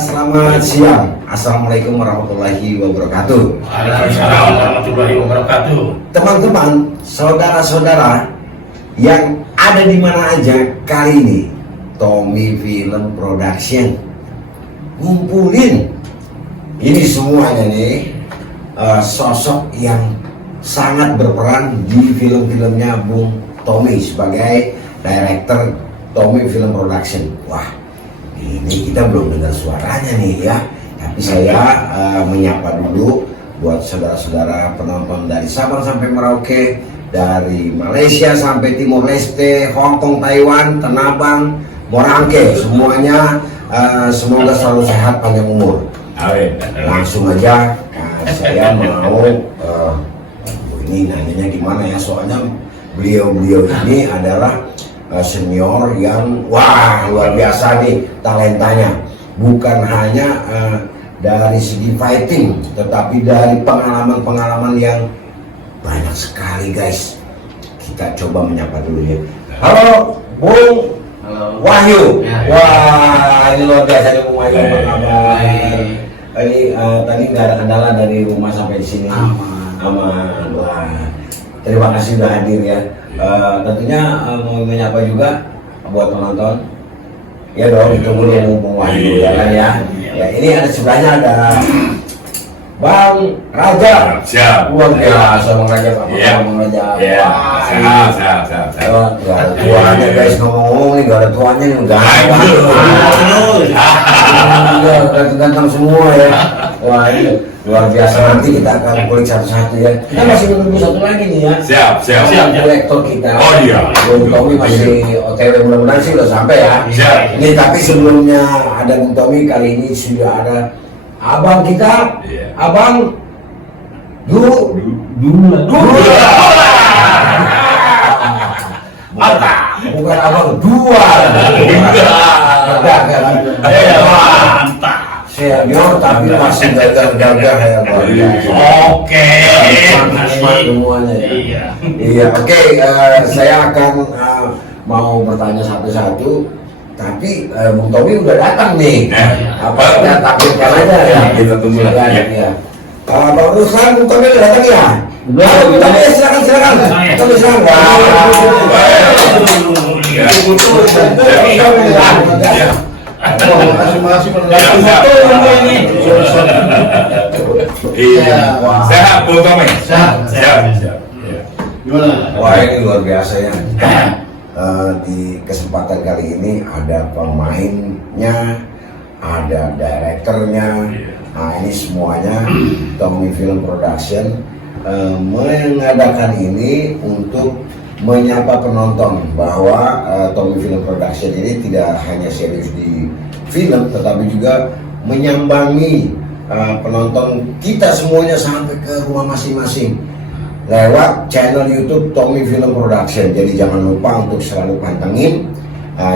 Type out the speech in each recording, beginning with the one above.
Selamat siang. Assalamualaikum warahmatullahi wabarakatuh. Waalaikumsalam warahmatullahi wabarakatuh. Teman-teman, saudara-saudara yang ada di mana aja, kali ini Tommy Film Production ngumpulin ini semuanya nih sosok yang sangat berperan di film-filmnya Bung Tommy sebagai director Tommy Film Production. Wah, ini kita belum dengar suaranya nih ya, tapi saya menyapa dulu buat saudara-saudara penonton dari Sabang sampai Merauke, dari Malaysia sampai Timor Leste, Hong Kong, Taiwan, Tanabang, Morangke, semuanya semoga selalu sehat, panjang umur. Amin. Langsung aja saya mau ini nanyanya gimana ya, soalnya beliau-beliau ini adalah senior yang wah luar biasa nih talentanya, bukan hanya dari segi fighting tetapi dari pengalaman-pengalaman yang banyak sekali guys. Kita coba menyapa dulu ya. Halo Bung. Halo. Wahyu. Ya. Wah, ini luar biasa nih Bung Wahyu, apa kabar? Tadi nggak ada kendala dari rumah sampai di sini. Aman. Wah, terima kasih sudah hadir ya. Tentunya mau menyapa juga buat penonton. Ya dong, ditunggu dulu Bung Wahyu ya kan ya. Ya, ini ada sebelahnya ada Bang Raja. Siap. Luar biasa Bang Raja, Pak. Iya. Bang Raja. Iya. Wah, Siap. Gak ada tuanya guys, ngomong-ngomong nih, gak ada tuanya nih, udah ganteng semua ya. Wah, ini luar biasa. Nanti kita akan kulik satu-satu ya. Kita masih menunggu satu lagi nih ya. Siap. Direktur kita. Oh iya. Bung Tommy masih OTW, mudah-mudahan sih udah sampai ya. Siap. Ini tapi sebelumnya ada Bung Tommy, kali ini sudah ada abang kita. Iya. Abang dua. Mantap. Bukan abang dua. Mantap. Senior tapi masih gagah ya Bang. Oke. Semuanya ya. Iya, oke. Saya akan mau bertanya satu-satu. Tapi Bung Tommy udah datang nih. Apa ya, tampilkan aja ya. Kita tunggu lagi. Ya. Bang Ruslan, Bung Tommy udah datang ya? Bung Tommy silakan. Tommy silakan. Iya. Sehat Bung Tommy. Siap. Gimana? Wah, ini luar biasa ya. Di kesempatan kali ini ada pemainnya, ada direkturnya. Nah, ini semuanya Tommy Film Production mengadakan ini untuk menyapa penonton bahwa Tommy Film Production ini tidak hanya serius di film tetapi juga menyambangi penonton kita semuanya sampai ke rumah masing-masing lewat channel YouTube Tommy Film Production. Jadi jangan lupa untuk selalu pantengin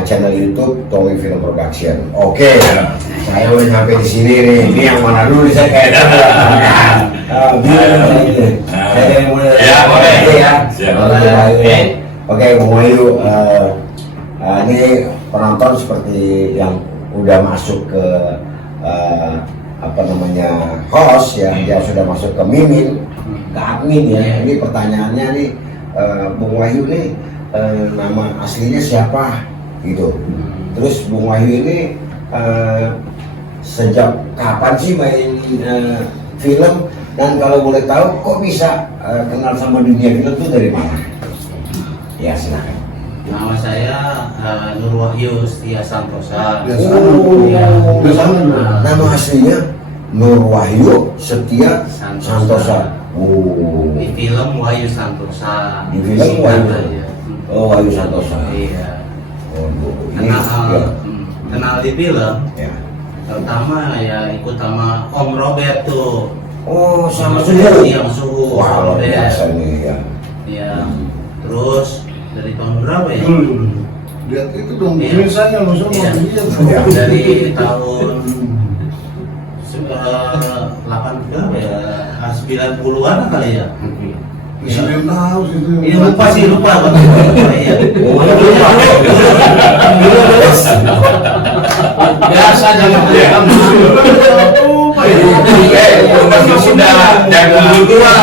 channel YouTube Tommy Film Production. Oke, saya udah sampai di sini nih. Ini yang mana dulu saya kayak saya dari mulai Ya, boleh. ya. Siap. Oke, Bung Wahyu, ini penonton seperti yang udah masuk ke host ya, dia sudah masuk ke mimin, ke admin ya. Ini pertanyaannya nih, Bung Wahyu nih nama aslinya siapa gitu. Terus Bung Wahyu ini sejak kapan sih main film, dan kalau boleh tahu kok bisa kenal sama dunia film itu dari mana? Ya silakan. Nama saya Nur Wahyu Setia Santosa. Nama aslinya Nur Wahyu Setia Santosa. Di film Wahyu Santosa. Di film Wahyu. Ya. Oh, Wahyu Santosa. Iya. Oh, ini Kenal di film. ya. Pertama ya ikut sama Om Robert tuh. Oh, sama Suhu. Suhu. Iya, Suhu. Wah, luar Robert. biasa nih ya. Iya. Terus dari tahun berapa ya? Lihat itu dong, Iya. tulisannya lu semua Iya. dia. Dari tahun 8 berapa ya? 90-an kali ya? Presiden House itu. Iya lupa sih, lupa. Iya. Biasa jangan Iya. Masih sudah jangan dulu tua.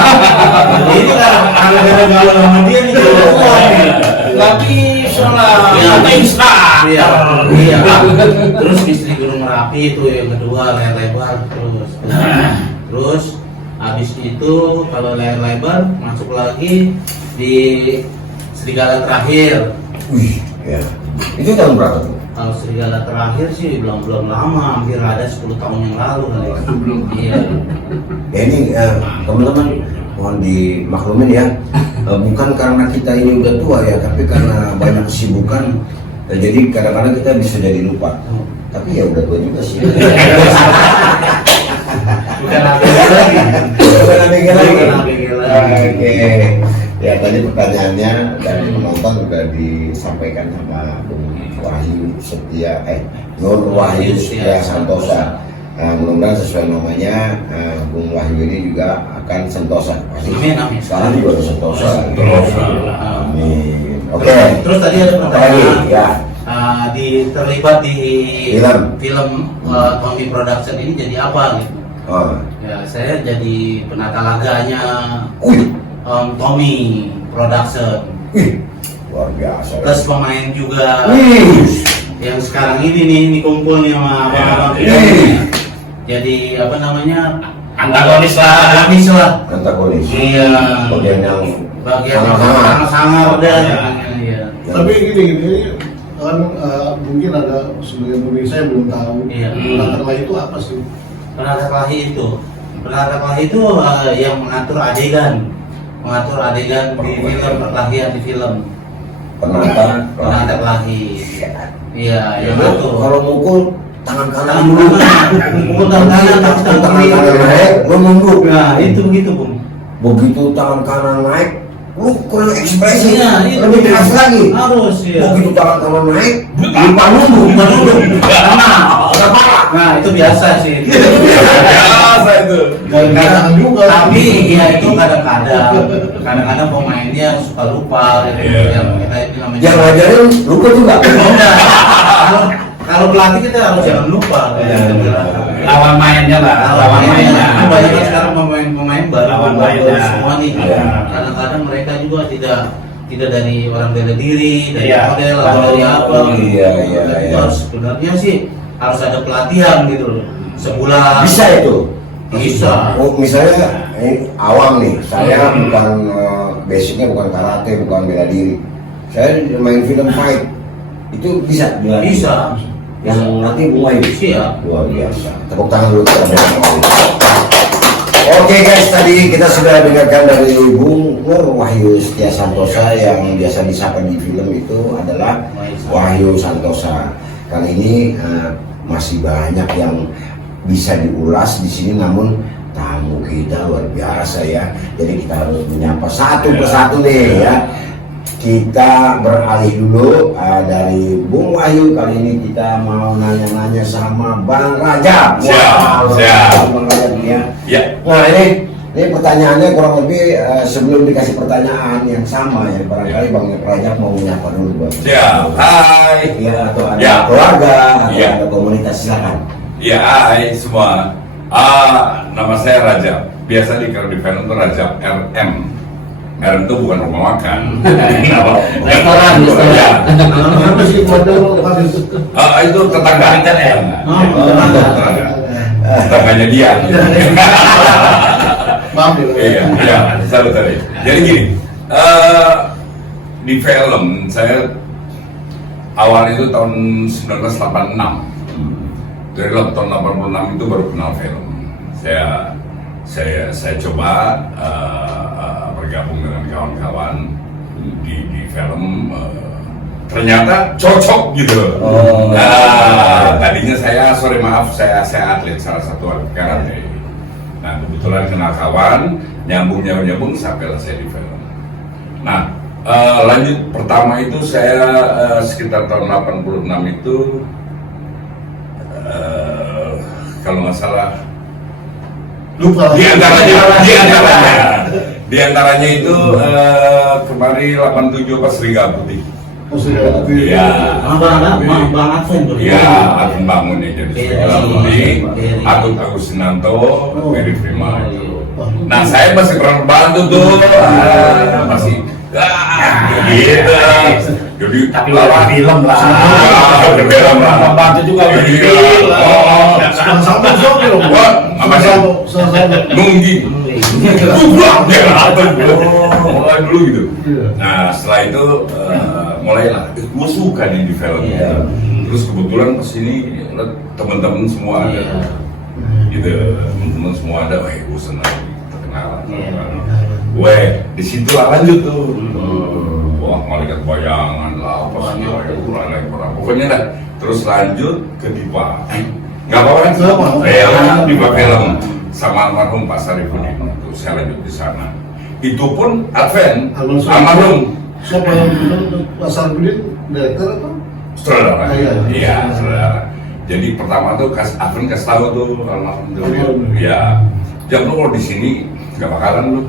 Ini karena galau sama dia nih tua nih. Lagi sholat. Kita instan. Iya. Iya. Terus istri Gunung Merapi itu yang kedua layar lebar terus habis itu kalau layar lebar masuk lagi di Serigala Terakhir. Wih, ya. Itu tahun berapa tuh? Kalau Serigala Terakhir sih belum lama, hampir ada 10 tahun yang lalu kali. Iya. Ya ini teman-teman mohon dimaklumin ya. Bukan karena kita ini udah tua ya, tapi karena banyak kesibukan. Jadi kadang-kadang kita bisa jadi lupa. Tapi ya udah tua juga sih. Bukan ABG lagi. Bukan ABG lagi. Bukan ABG lagi. Oke. Ya tadi pertanyaannya dari penonton udah disampaikan sama Bung Wahyu Setia, Nur Wahyu Setia Santosa. Mudah-mudahan sesuai namanya, Bung Wahyu ini juga akan sentosa. Pasti Amin, amin. sekarang juga udah sentosa. Sentosa. Amin. Oke. Terus tadi ada Apa lagi? pertanyaan. Ya. Terlibat di Film. Tommy Production ini jadi apa gitu? Oh. Ya saya jadi penata laganya Wih. Tommy Production. Wih. Luar biasa. Plus pemain juga Wih. yang sekarang ini kumpul nih sama abang-abang Ya. kita. Wih. Jadi apa namanya? Antagonis lah. Antagonis lah. Antagonis. Iya. Bagian yang Bagian sangat-sangat. sangar dan iya. Tapi gini kan mungkin ada sebagian pemirsa yang belum tahu Iya. penata kelahi itu apa sih? Penata kelahi itu yang mengatur adegan di film perkelahian di film penata kelahi. Iya, yang ngatur. Kalau mukul tangan kanan Tangan dulu. mukul tangan kanan, tapi tangan Tangan kiri. kanan naik, lu nunduk. Nah, itu begitu, Bung. Begitu tangan kanan naik, lu kurang ekspresi. Iya, itu Lebih keras lagi. harus ya. Begitu tangan kanan naik, lupa nunduk. Nah, itu biasa sih. Biasa itu. Kadang juga. Tapi ya itu kadang-kadang pemainnya suka lupa gitu. Iya. Yang kita itu namanya. Yang ngajarin lupa juga. Enggak. Kalau pelatih kita harus jangan lupa. Lawan mainnya lah. Lawan mainnya. Kan banyak kan sekarang pemain baru Lawan baru mainnya. semua nih. Iya. Kadang-kadang mereka juga tidak dari orang bela diri, dari Iya. model atau dari apa. Iya, iya, Itu iya. harus sebenarnya sih harus ada pelatihan gitu loh. Sebulan. Bisa itu. Bisa. Oh, misalnya awam nih, saya bukan basicnya bukan karate, bukan bela diri. Saya main film fight. Itu bisa dilatih. Bisa. Yang nanti mulai Siap. luar biasa. Tepuk tangan dulu kita buat Bung Wahyu. Oke guys, tadi kita sudah dengarkan dari Bung Nur Wahyu Setia Santosa yang biasa disapa di film itu adalah Wahyu Santosa. Kali ini masih banyak yang bisa diulas di sini, namun tamu kita luar biasa ya. Jadi kita harus menyapa satu persatu nih ya. Kita beralih dulu dari Bung Wahyu. Kali ini kita mau nanya-nanya sama Bang Rajab. Siap. Bang Rajab ya. Ya. Nah ini pertanyaannya kurang lebih sebelum dikasih pertanyaan yang sama ya, barangkali Bang Rajab mau menyapa dulu Bang. Siap. Hai. Ya, atau ada Ya. keluarga atau Ya. ada komunitas, silakan. Ya, hai semua. Nama saya Rajab. Biasa dikenal di film itu Rajab RM. RM itu bukan rumah makan. Restoran. Ya. Apa sih model habis? Itu tetangga. Tetangga. Tetangganya dia. Maaf ya. Iya, sorry. Jadi gini, di film saya awal itu tahun 1986. Dari tahun 86 itu baru kenal film. Saya coba bergabung dengan kawan-kawan di film. Ternyata cocok gitu. Oh. Nah, tadinya saya saya atlet salah satu atlet karate. Nah, kebetulan kenal kawan, nyambung sampailah saya di film. Nah, lanjut pertama itu saya sekitar tahun 86 itu kalau nggak salah Lupa. di antaranya itu kemarin 87 pas Serigala Putih. Oh, sudah aktif. Iya. Bang Adven tuh. Iya, Adven bangun ya jadi Putih, Atut Agustinanto, Ferry Prima itu. Nah saya masih pernah bantu tuh, masih gitu. Jadi Tapi udah film lah. udah film lah. Membantu juga udah Jadi, film. Sama-sama soalnya loh. Wah, apa sih? Sama-sama. Nunggi. Buang dia apa mulai dulu gitu. Iya. Nah setelah itu mulailah gue suka nih di film. Iya. Terus kebetulan kesini teman-teman semua ada, Iya. gitu. Teman-teman semua ada, wah gue senang terkenalan. Iya. Gue di situ lah lanjut tuh. Wah malaikat bayangan lah apa sih lain orang. Pokoknya dah terus lanjut ke Dipa. Nggak apa-apa kan? Sama. Dipa film sama almarhum Pak Sarifudin itu saya lanjut di sana. Itu pun Adven almarhum Siapa yang bilang Pasar Bidin direktur atau? saudara. Iya. Iya, saudara. Jadi pertama tuh Adven kasih tahu tuh almarhum tuh. Iya. Jam lu kalau di sini nggak bakalan lu.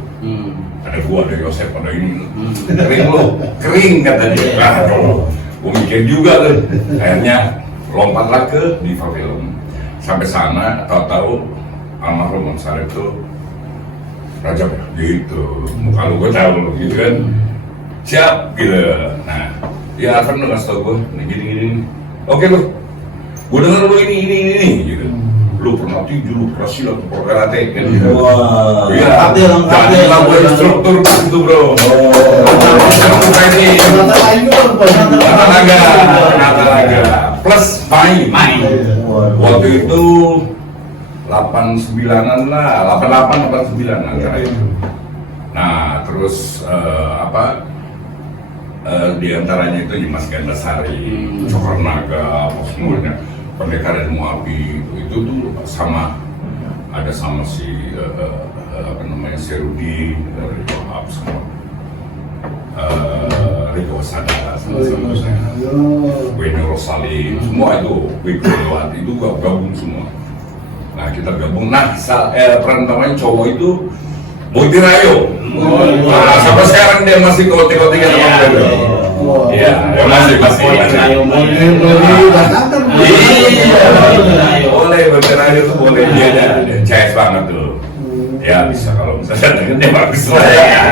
Ada gua, ada Yosef, ada ini. Kering lu, kering kata dia. Aduh, gua mikir juga tuh. Akhirnya lompatlah ke Diva Film. Sampai sana, tahu-tahu almarhum Om Sarif tuh Rajab gitu, muka lu gue tahu gitu kan, siap gitu. Nah, ya Adven udah kasih tau gue, nih gini, oke lu, gue denger lu ini gitu. Lu pernah tinju, lu pernah silat, lu pernah karate kan gitu. Wah. Iya, Lengkap deh. jadi gue instruktur gitu bro. Instruktur training, Kata lain itu kata laga, plus main. Waktu itu 89-an lah, 88-89 antara itu. Nah, terus di antaranya itu Dimas Gandasari, Cokro Naga, apa semuanya, Pendekar Ilmu Api itu tuh sama si si Rudi dari Wahab semua, Riko Wasada sama Wene Rosali, semua itu lewat itu gabung semua. Nah kita gabung, peran utamanya cowok itu Boy Tirayo. Nah sampai sekarang dia masih kote-kotekan sama Pedro. Iya, dia masih. Boleh Boy Tirayo tuh boleh, dia CS banget tuh. Ya bisa kalau misalnya dia bagus lah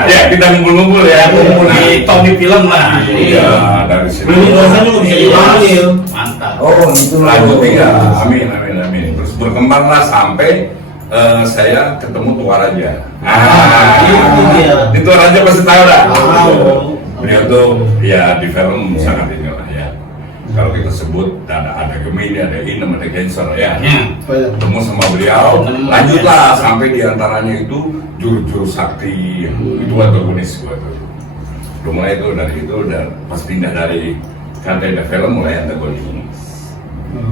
ya. Kita ngumpul-ngumpul ya. Kumpul di Tommy Film lah. Iya, dari sini. Biasanya juga bisa dipanggil. Mantap. Oh itu Lanjut ya, amin. Terus berkembanglah sampai saya ketemu Tuan Raja. Itu dia. Di Tuan Raja pasti tahu lah. Tahu. Beliau tuh ya di film sangat ini lah ya. Kalau kita sebut ada Gemini, ada Inem, ada Cancer ya. Ketemu sama beliau, lanjutlah sampai diantaranya itu jurus sakti itu antagonis gua tuh. Udah mulai itu dari itu dan pas pindah dari Kantenda Film mulai antagonis.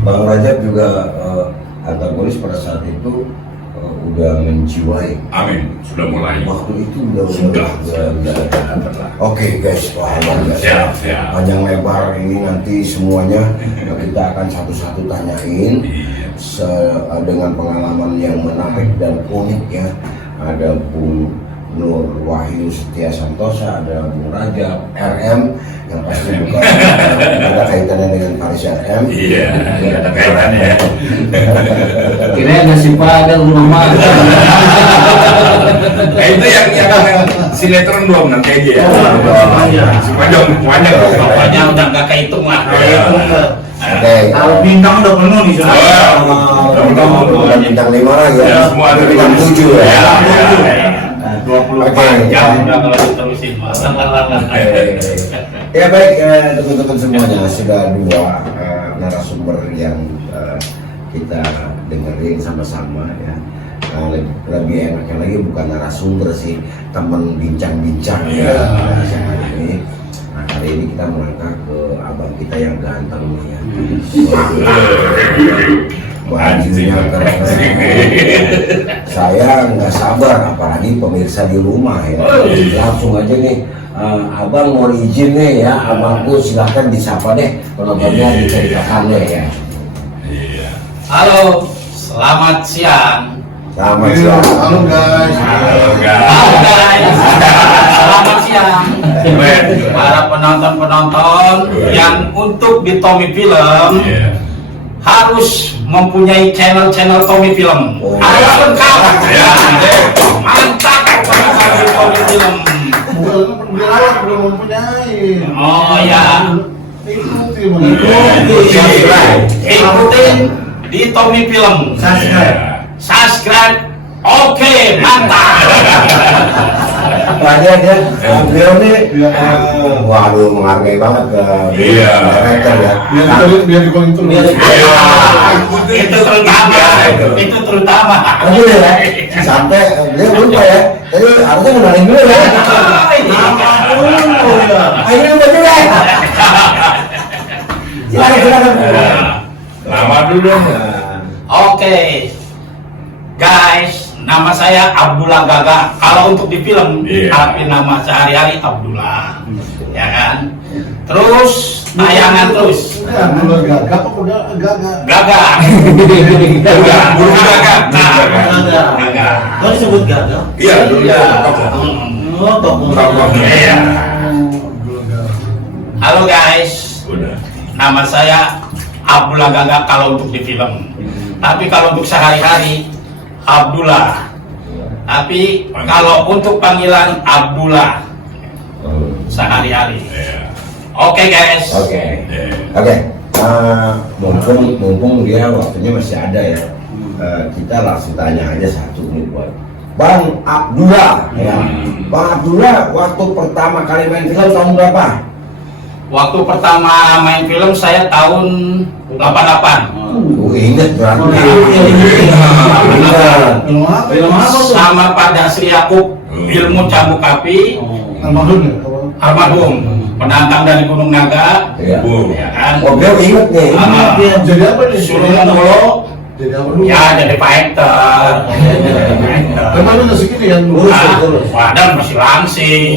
Bang Rajab juga antagonis pada saat itu udah menjiwai. Amin, sudah mulai. Waktu itu udah. Sudah. Oke guys, wah luar biasa. Siap. Panjang lebar ini nanti semuanya kita akan satu-satu tanyain Iya. dengan pengalaman yang menarik dan unik ya. Ada Bung Nur Wahyu Setia Santosa, ada Bung Rajab, RM yang pasti juga ada kaitannya dengan Paris RM. Iya, ada kaitannya ya. Kira nasi padang rumah makan. Nah itu yang sinetron belum nanti aja ya. Si Panjang. Pokoknya udah nggak kehitung lah. Oke. Kalau bintang udah penuh nih sudah. Bukan bintang 5 lagi ya. Semua ada bintang 7 ya. 24 jam udah kalau diterusin mas. Ya baik teman-teman semuanya, sudah dua narasumber yang kita dengerin sama-sama ya. Lebih enaknya lagi bukan narasumber sih, teman bincang-bincang ya. Ini hari ini kita melangkah ke abang kita yang ganteng nih ya. Bajunya keren. Saya nggak sabar, apalagi pemirsa di rumah ya. Langsung aja nih, abang mau izin nih ya, abangku silahkan disapa deh, penontonnya diceritakan deh ya. Iya. Halo, selamat siang. Selamat Iya, siang. halo guys. Halo Halo guys. guys, selamat siang para penonton-penonton yang untuk di Tommy Film Iya. harus mempunyai channel Tommy Film. Oh. Harus lengkap. Ya. Mantap di Tommy Film. Bukan berawat belum mempunyai. Oh, ya. Ikuti Subscribe. Ikutin di Tommy Film. Subscribe. Oke, mantap. Dia beliau nih, Iya. waduh menghargai banget ke Iya. director ya. Biar dikoin terus. Itu terutama. Itu terutama. Aduh ya, sampai beliau lupa ya. Tadi harusnya kenalin dulu ya. Ini lupa juga. Silakan. Nama dulu. Oke, guys, nama saya Abdullah Gaga. Kalau untuk di film, Iya. tapi nama sehari-hari Abdullah, ya kan? Terus tayangan terus, Udah, mulai gagap apa udah gagap? Gaga, Gaga, Guru Gaga, Gaga. Kau disebut gagal? Iya, dulu ya. Oh, tokoh. Iya. Halo guys, Udah. nama saya Abdullah Gaga kalau untuk di film. Tapi kalau untuk sehari-hari Abdullah. Tapi kalau untuk panggilan Abdullah sehari-hari. Iya. Oke guys. Oke. Iya. Oke, mumpung dia waktunya masih ada ya, kita langsung tanya aja satu nih buat Bang Abdullah ya. Bang Abdullah, waktu pertama kali main film tahun berapa? Waktu pertama main film saya tahun 88. Ingat berarti. Film apa? Film apa tuh? Sama pada Sri Yakub Ilmu Cambuk Api, Almarhum ya? almarhum, penantang dari Gunung Naga, Ya. ya kan? Oh, beliau inget nih. Ah. Jadi apa nih? Suruh Mongolo, Jadi apa dulu? ya jadi fighter. Kemana nggak segini yang Badan masih langsing.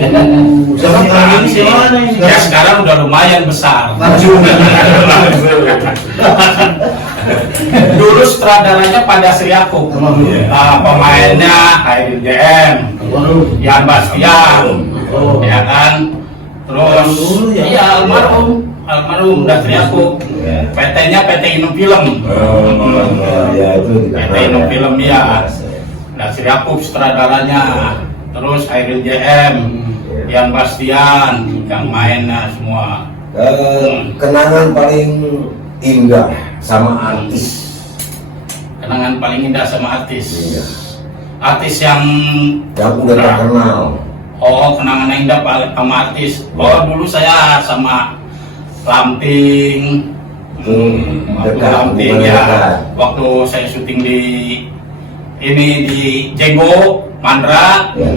Sekarang Masih ini langsing. gimana ini? Ya sekarang udah lumayan besar. Langsung. Dulu sutradaranya pada Sri Yakub. Pemainnya Hairil JM, Yan Bastian, ya kan. Terus Dulu ya? iya almarhum dan Sri Yakub. Ya. PT-nya PT Inum Film. Ya itu PT Inum Film ya. Dan Sri Yakub sutradaranya. Terus Hairil JM, Yan Bastian yang mainnya semua. Kenangan paling indah sama artis. Kenangan paling indah sama artis. Iya. Artis yang Udah terkenal. oh kenangan yang indah sama artis. Oh dulu saya sama Lamting. Waktu Dekat, Lamting hubungan ya. dekat. Waktu saya syuting di ini di Jenggo Mandra. Ya.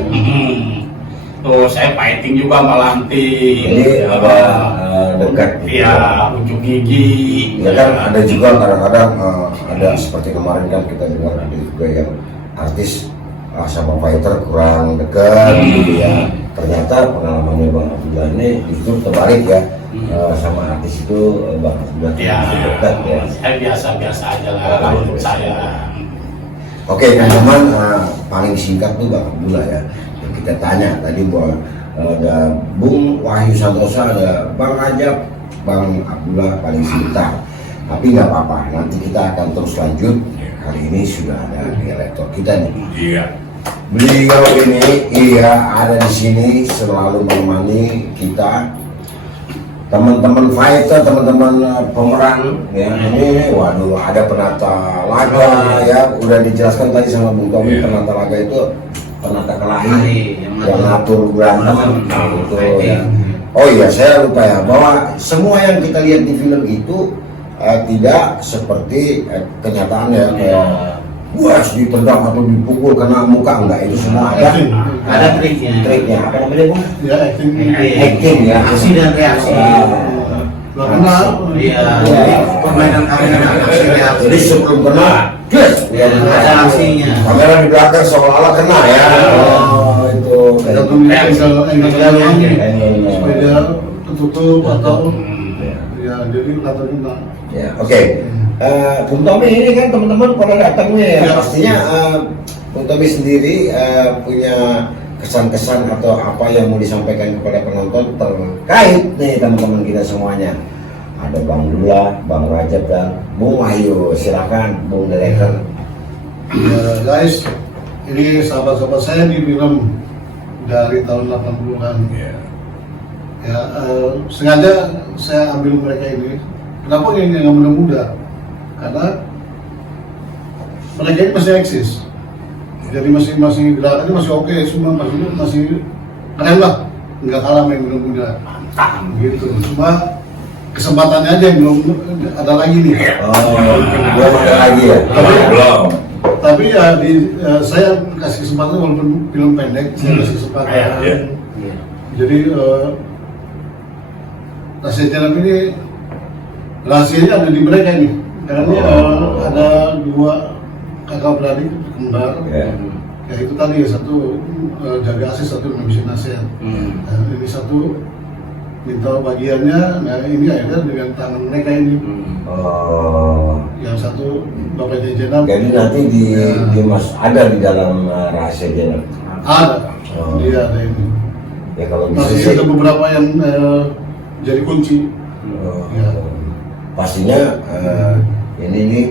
Tuh saya fighting juga sama Lamting. Jadi ada dekat. Iya, ujung gigi. Ya kan ada juga kadang-kadang ada seperti kemarin kan kita dengar ada juga yang artis sama fighter kurang dekat gitu ya. Ternyata pengalamannya Bang Abdullah ini justru terbalik ya. Sama artis itu Bang Abdullah Ya, dekat ya. saya biasa-biasa aja lah kalau untuk saya. Oke, teman-teman, paling singkat tuh Bang Abdullah ya. Yang kita tanya tadi bahwa ada Bung Wahyu Santosa, ada Bang Rajab, Bang Abdullah paling singkat. Tapi nggak apa-apa, nanti kita akan terus lanjut. Kali ini sudah ada di laptop kita nih. Iya. Beliau ini ada di sini selalu menemani kita, teman-teman fighter, teman-teman pemeran ya. Ini waduh ada penata laga ya, udah dijelaskan tadi sama Bung Tommy. Iya. Penata laga itu penata kelahi yang ngatur berantem gitu ya. Oh iya, saya lupa ya bahwa semua yang kita lihat di film itu tidak seperti kenyataan ya, kayak buas ditendang atau dipukul kena muka, enggak, itu semua Ada triknya. apa namanya Bung? Ya, acting. Acting ya. Aksi dan reaksi. Gak kenal. Iya. Permainan aksi reaksi. Jadi sebelum kena, yes, Ya, dan ada aksinya. kamera di belakang seolah-olah kena ya. Oh, itu. Ada tuh angle-angle supaya dia ketutup atau ya jadi kelihatan enggak. Ya, oke. Bung Tommy ini kan teman-teman pada datang nih, Ya. pastinya Bung Tommy sendiri punya kesan-kesan atau apa yang mau disampaikan kepada penonton terkait nih teman-teman kita semuanya. Ada Bang Dula, Bang Rajab dan Bung Wahyu. Silakan Bung Director. Ya, guys, ini sahabat-sahabat saya di film dari tahun 80-an. Iya. Ya, sengaja saya ambil mereka ini. Kenapa yang muda-muda? Karena mereka ini masih eksis. Jadi masih gerakannya masih oke, semua masih keren lah. Nggak kalah sama yang muda-muda. Gitu. Cuma kesempatannya aja yang belum ada lagi nih. Belum ada lagi ya. Belum. Tapi ya saya kasih kesempatan walaupun film pendek, saya kasih kesempatan. Iya. Jadi rahasia Jenab ini rahasianya ada di mereka ini. Karena ini ada dua kakak beradik kembar. Ya. Ya itu tadi satu jaga asis, satu mengisi nasihat. Nah, ini satu minta bagiannya, nah ini akhirnya dengan tangan mereka ini. Oh. Yang satu bapaknya Jenab. Jadi nanti di Mas ada di dalam rahasia Jenab. Ada, Oh. dia ada ini. Ya kalau bisa Masih sih. ada beberapa yang jadi kunci. Ya. Pastinya ini nih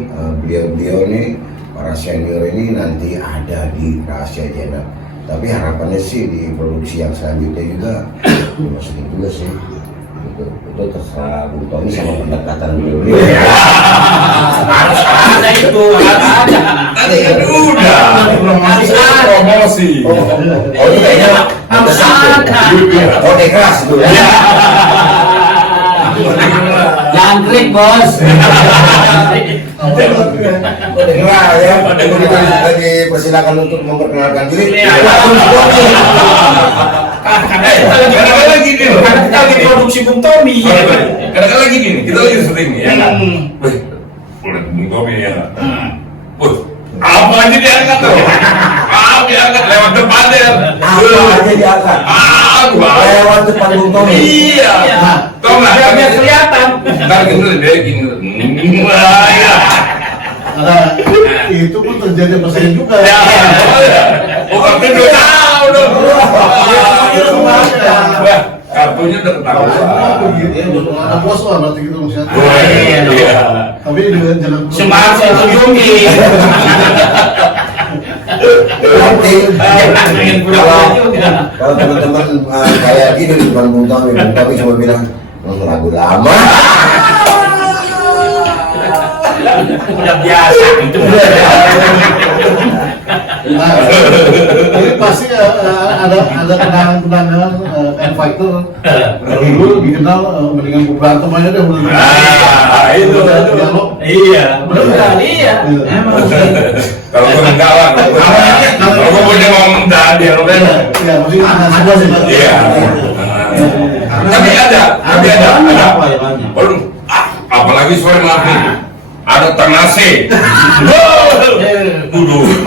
beliau-beliau nih para senior ini nanti ada di rahasia Jenab. Tapi harapannya sih di produksi yang selanjutnya juga masukin juga sih. Itu terserah Bung Tommy sama pendekatan beliau. Harus ada itu, harus ada. Tadi kan udah. Harus ada. Promosi. Oh ini kayaknya Harus ada. Oh keras itu ya. Jangan klik bos. Keras ya. Lagi persilakan untuk memperkenalkan diri. Kadang-kadang lagi nih loh. Karena kita lagi produksi Bung Tommy. Kadang-kadang lagi gini, kita lagi syuting nih ya kan. Wih, boleh Bung Tommy ya nggak? Wih, apa aja diangkat tuh? Diangkat lewat depan deh. Apa aja diangkat. Lewat depan Bung Tommy. Iya. Tau nggak? Biar kelihatan. Ntar gitu dia gini. Wah, ya. Nah, itu pun terjadi persen juga. Ya. Oh, kartu udah tahu dong. Wah, kartunya udah ketahuan. Ada bos lah berarti gitu maksudnya. Wah, iya. Tapi jangan Semangat saya kunjungi. Nanti Pengen pulang juga. kalau teman-teman kayak gini di depan Bung Tommy cuma bilang lagu lama. Udah biasa itu. Nah, ini pasti ada kenangan-kenangan N Fighter. Kalau dulu dikenal mendingan berantem aja deh. Itu. Dialog. Iya, benar. Iya. Emang. Kalau gue enggak kalau gue punya ngomong tadi, lo kan? Ya, maksudnya ada sih. Iya. Tapi ada. Apa ya banyak? Waduh, apalagi sore nih. Ada Tanase.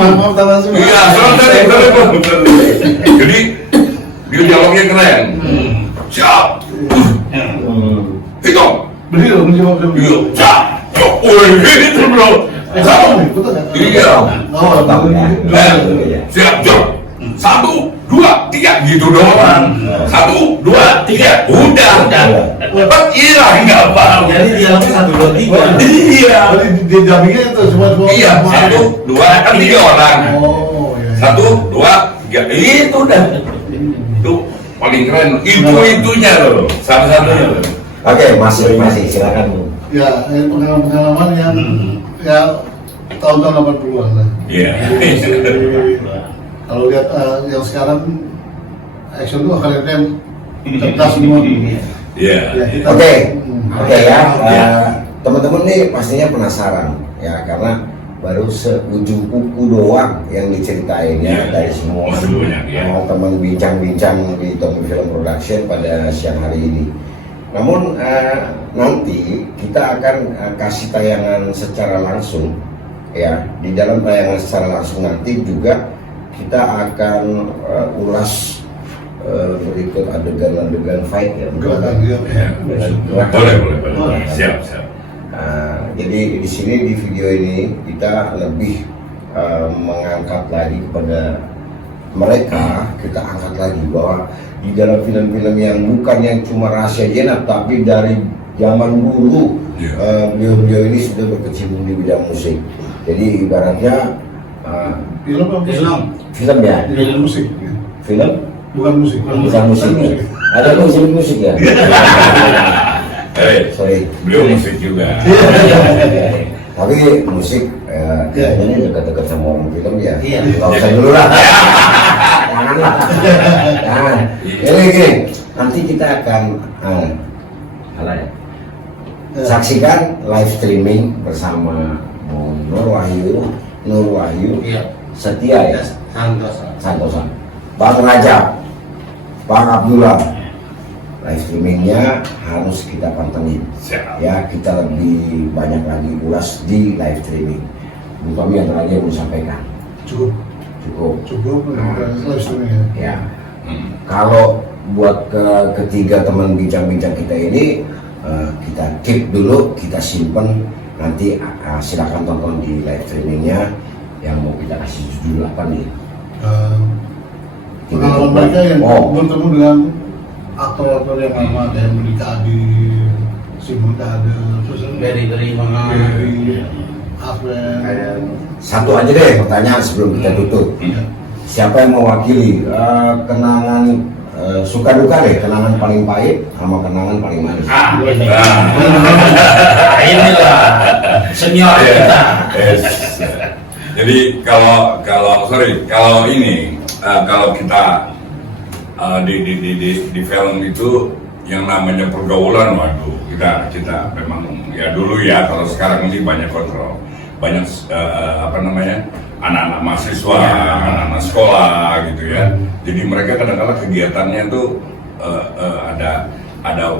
Maaf tanah sih. Iya, sorry. Jadi dia dialognya keren. Siap. Hitung. Beliau menjawab Iya. Siap. Wih, itu bro. Sama nih, betul nggak? Iya. Oh, Tahu ya. Siap, siap. 1, 2, 3 gitu doang. 1, 2, 3 udah. Lepas hilang nggak apa. Jadi dialognya 1, 2, 3. Iya. Berarti di dampingnya itu cuma Iya, 1, 2, kan 3 orang. Oh, iya. 1, 2, 3 itu udah. Itu paling keren. Itunya loh. Satu-satunya loh. Oke, masih silakan Bung. Ya, ini pengalaman yang ya tahun-tahun 80-an lah. Iya. Jadi, kalau lihat yang sekarang action itu keren-keren, cerdas semua. Iya. Ya, kita, Oke ya, Ya. teman-teman nih pastinya penasaran ya karena baru seujung kuku doang yang diceritain ya Ya. dari semua Masih banyak, ya. teman bincang-bincang di Tommy Film Production pada siang hari ini. Namun nanti kita akan kasih tayangan secara langsung ya. Di dalam tayangan secara langsung nanti juga kita akan ulas berikut adegan-adegan fight ya. Gerakan dia. Iya. Boleh. Siap. Jadi di sini di video ini kita lebih mengangkat lagi kepada mereka, kita angkat lagi bahwa di dalam film-film yang bukan yang cuma rahasia jenab, tapi dari zaman dulu beliau-beliau ini sudah berkecimpung di bidang musik. Jadi ibaratnya Film apa? film ya, Film musik. film Bukan musik. bukan musik ya. Ada musik ya. Sorry. Beliau musik juga. Tapi musik kayaknya ini dekat-dekat sama orang film ya. Iya. Gak usah dulu lah. Jangan lah. Jangan. Jadi gini, nanti kita akan saksikan live streaming bersama Nur Wahyu, Iya. Setia ya, Santosa. Bang Rajab, Bang Abdullah. Live streamingnya harus kita pantengin. Siap. Ya, kita lebih banyak lagi ulas di live streaming. Bung Tommy ada lagi yang mau sampaikan? Cukup. Live streaming ya. Ya. Kalau buat ketiga teman bincang-bincang kita ini, kita keep dulu, kita simpen. Nanti silakan tonton di live streamingnya. Yang mau kita kasih judul apa nih? Pengalaman mereka yang bertemu dengan aktor-aktor yang lama, ada yang menikah di Simon Kader, terus Dari mana? dari Afren. Satu aja deh pertanyaan sebelum kita tutup. Siapa yang mewakili kenangan suka duka deh, kenangan paling pahit sama kenangan paling manis? Inilah senior kita. Jadi kalau ini kalau kita di film itu yang namanya pergaulan, waduh, kita memang ya dulu ya, kalau sekarang ini banyak kontrol, banyak anak-anak mahasiswa, anak-anak sekolah gitu ya. Jadi mereka kadang-kadang kegiatannya itu ada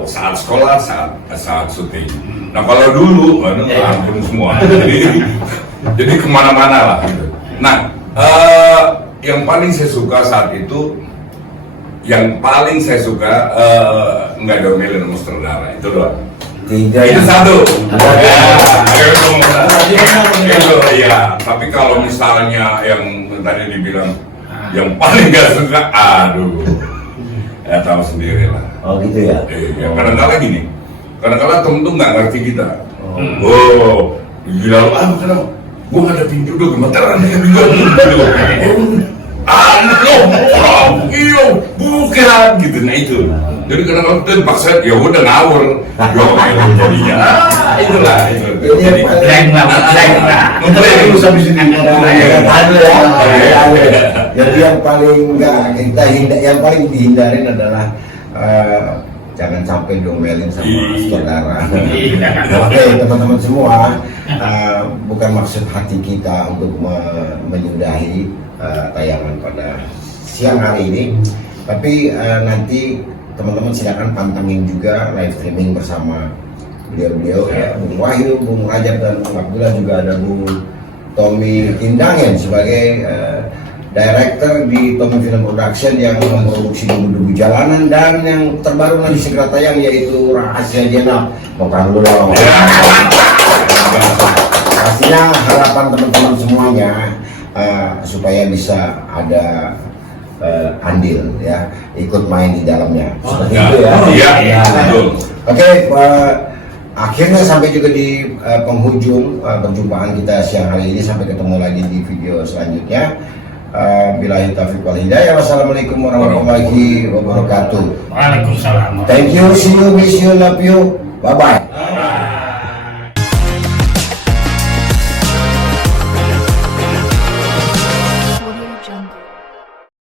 saat sekolah, saat syuting. Nah kalau dulu, ampun semua. Jadi kemana-mana lah gitu. Nah, yang paling saya suka saat itu, nggak domelin sama saudara, itu doang. Tiga Itu yang satu. Itu ya. Tapi kalau misalnya yang tadi dibilang yang paling gak suka, aduh, ya tahu sendiri lah. oh gitu ya. Ya kadang-kadang gini, kadang-kadang temen tuh nggak ngerti kita. Oh, gila lu, kenapa? Gua ngadepin dia udah gemeteran ya, bukan gitu. Nah itu, jadi kadang-kadang kita dipaksa, ya udah ngawur, jadinya. Itulah itu. Jadi Terus habis ini Jadi yang paling yang paling dihindarin adalah jangan sampai domelin sama saudara. Oke teman-teman semua, bukan maksud hati kita untuk menyudahi tayangan pada siang hari ini, tapi nanti teman-teman silakan pantengin juga live streaming bersama beliau-beliau ya, Bung Wahyu, Bung Rajab dan Bung Abdullah, juga ada Bung Tommy Indangen sebagai director di Tommy Film Production yang memproduksi Dubu-Dubu Jalanan, dan yang terbaru nanti segera tayang yaitu Rahasia Jenab. Bukan dulu dong. Pastinya harapan teman-teman semuanya supaya bisa ada andil ya, ikut main di dalamnya. Seperti itu ya. Iya, betul. Oke, akhirnya sampai juga di penghujung perjumpaan kita siang hari ini. Sampai ketemu lagi di video selanjutnya. Billahi taufiq wal hidayah. Wassalamualaikum warahmatullahi wabarakatuh. Waalaikumsalam. Thank you, see you, miss you, love you. Bye bye.